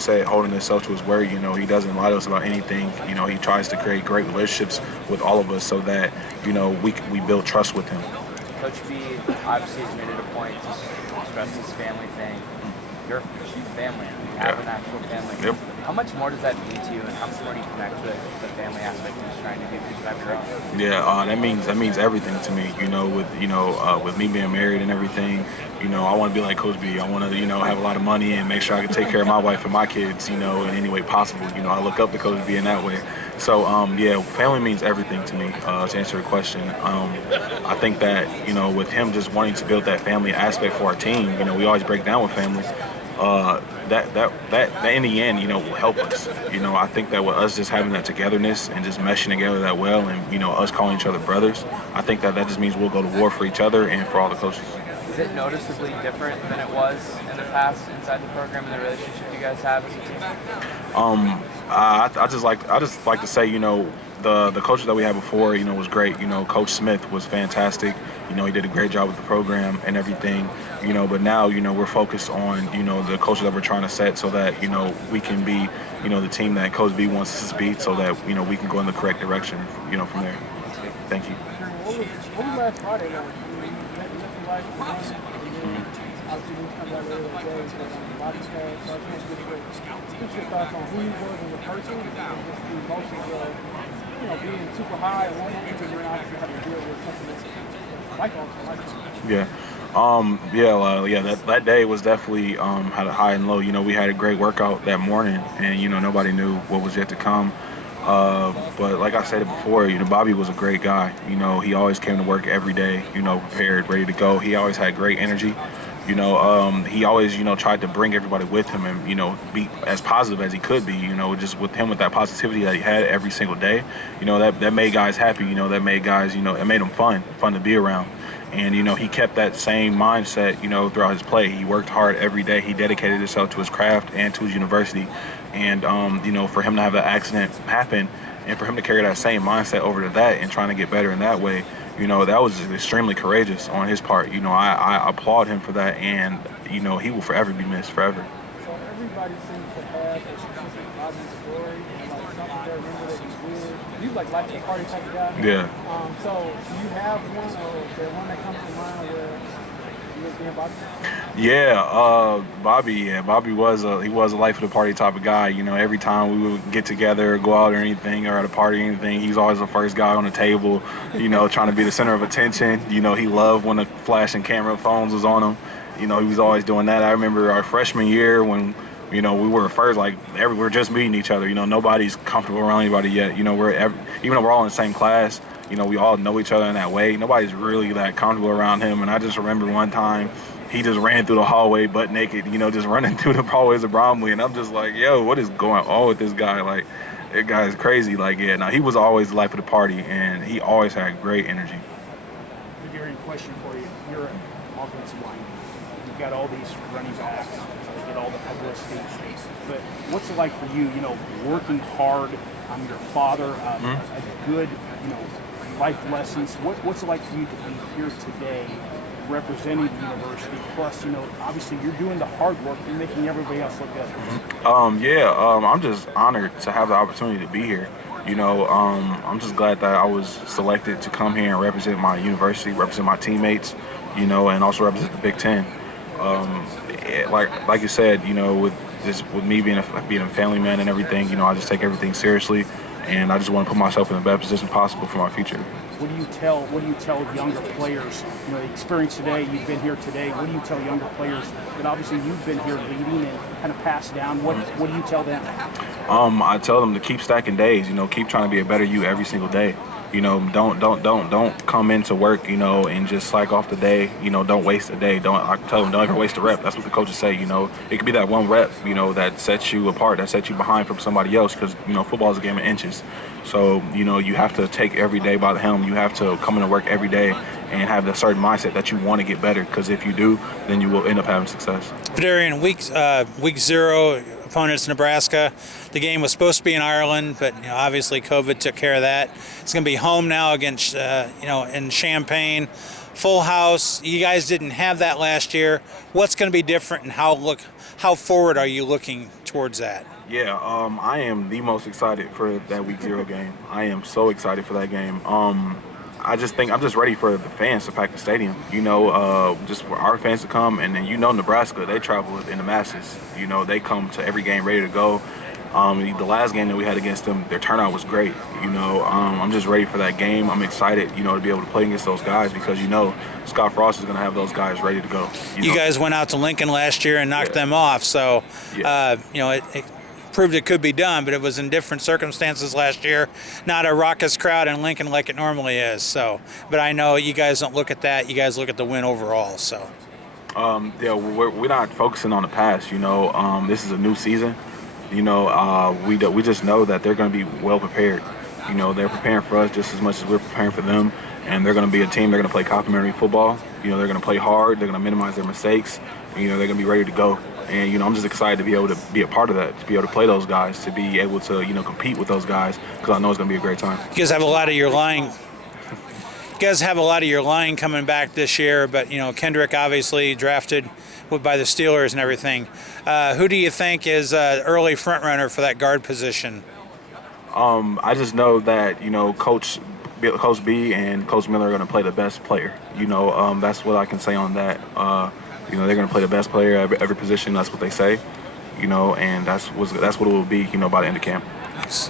said, holding himself to his word. He doesn't lie to us about anything. He tries to create great relationships with all of us so that, we build trust with him. Coach B obviously has made it a point to stress this family thing. Your family, you have an actual family. Yep. How much more does that mean to you, and how much more do you connect with the family aspect of just trying to do things on your own? Yeah, that means everything to me. With me being married and everything, I want to be like Coach B. I want to, have a lot of money and make sure I can take care of my wife and my kids, in any way possible. I look up to Coach B in that way. So, family means everything to me. To answer your question, I think that with him just wanting to build that family aspect for our team, we always break down with family. That in the end, will help us. I think that with us just having that togetherness and just meshing together that well, and us calling each other brothers, I think that just means we'll go to war for each other and for all the coaches. Is it noticeably different than it was in the past inside the program and the relationship you guys have as a team? I just like to say, the coaches that we had before, was great. Coach Smith was fantastic. He did a great job with the program and everything. But now, we're focused on, the culture that we're trying to set so that, we can be, the team that Coach B wants us to be so that, we can go in the correct direction, from there. Thank you. What was last Friday, though? Obviously, we come back later that day, but Bobby said, so I can't get your thoughts on who he was as a person and just the emotions of, being super high and one moment and then obviously having to deal with something that's like that day was definitely had a high and low. We had a great workout that morning, and nobody knew what was yet to come. But like I said before, Bobby was a great guy. He always came to work every day, prepared, ready to go. He always had great energy. He always, tried to bring everybody with him and, be as positive as he could be, just with him with that positivity that he had every single day. That made guys happy, that made guys, it made them fun to be around. And, he kept that same mindset, throughout his play. He worked hard every day. He dedicated himself to his craft and to his university. And, for him to have that accident happen and for him to carry that same mindset over to that and trying to get better in that way, that was extremely courageous on his part. I applaud him for that, and, he will forever be missed, forever. So everybody seems to have a specific Bobby story, and something they remember that he's weird. He's like the party type of guy. Yeah. So do you have one, or is there one that comes to mind where you was being Bobby? Yeah, Bobby was a life of the party type of guy. Every time we would get together, go out or anything, or at a party or anything, he's always the first guy on the table, trying to be the center of attention. He loved when the flashing camera phones was on him. He was always doing that. I remember our freshman year when, we were first, we're just meeting each other. Nobody's comfortable around anybody yet. Even though we're all in the same class, we all know each other in that way. Nobody's really that comfortable around him. And I just remember one time he just ran through the hallway butt naked, just running through the hallways of Bromley. And I'm just like, yo, what is going on with this guy? That guy is crazy. He was always the life of the party, and he always had great energy. Vederian, question for you. You're an offensive lineman. You've got all these running backs. You get all the publicity. But what's it like for you, working hard? I'm your father, a good, life lessons. What's it like for you to be here today representing the university? Plus, obviously you're doing the hard work. You're making everybody else look good. I'm just honored to have the opportunity to be here. I'm just glad that I was selected to come here and represent my university, represent my teammates, and also represent the Big Ten. Like you said, with me being a family man and everything, I just take everything seriously, and I just want to put myself in the best position possible for my future. What do you tell younger players? The experience today, you've been here today. What do you tell younger players that obviously you've been here leading and kind of passed down? What do you tell them? I tell them to keep stacking days. Keep trying to be a better you every single day. Don't come into work, and just slack off the day. Don't waste a day. I tell them, don't ever waste a rep. That's what the coaches say. It could be that one rep, that sets you apart, that sets you behind from somebody else, because football is a game of inches. So you have to take every day by the helm. You have to come into work every day and have that certain mindset that you want to get better, because if you do, then you will end up having success. Vederian, week 0, opponents Nebraska. The game was supposed to be in Ireland, but obviously COVID took care of that. It's going to be home now against in Champaign, full house. You guys didn't have that last year. What's going to be different, and how forward are you looking towards that? Yeah, I am the most excited for that Week 0 game. I am so excited for that game. I just think I'm just ready for the fans to pack the stadium. Just for our fans to come, and then Nebraska, they travel in the masses. They come to every game ready to go. The last game that we had against them, their turnout was great. I'm just ready for that game. I'm excited, to be able to play against those guys because Scott Frost is going to have those guys ready to go. You guys went out to Lincoln last year and knocked them off, so it proved it could be done, but it was in different circumstances last year. Not a raucous crowd in Lincoln like it normally is. So, but I know you guys don't look at that. You guys look at the win overall. So, we're not focusing on the past. This is a new season. We just know that they're going to be well prepared. They're preparing for us just as much as we're preparing for them, and they're going to be a team. They're going to play complementary football. They're going to play hard. They're going to minimize their mistakes. They're going to be ready to go. And, I'm just excited to be able to be a part of that, to be able to play those guys, to be able to, compete with those guys, because I know it's going to be a great time. You guys have a lot of your line. Coming back this year, but, Kendrick obviously drafted by the Steelers and everything. Who do you think is early front runner for that guard position? I just know that, Coach B and Coach Miller are going to play the best player. That's what I can say on that. They're going to play the best player at every position. That's what they say. And that's what it will be, by the end of camp. Thanks.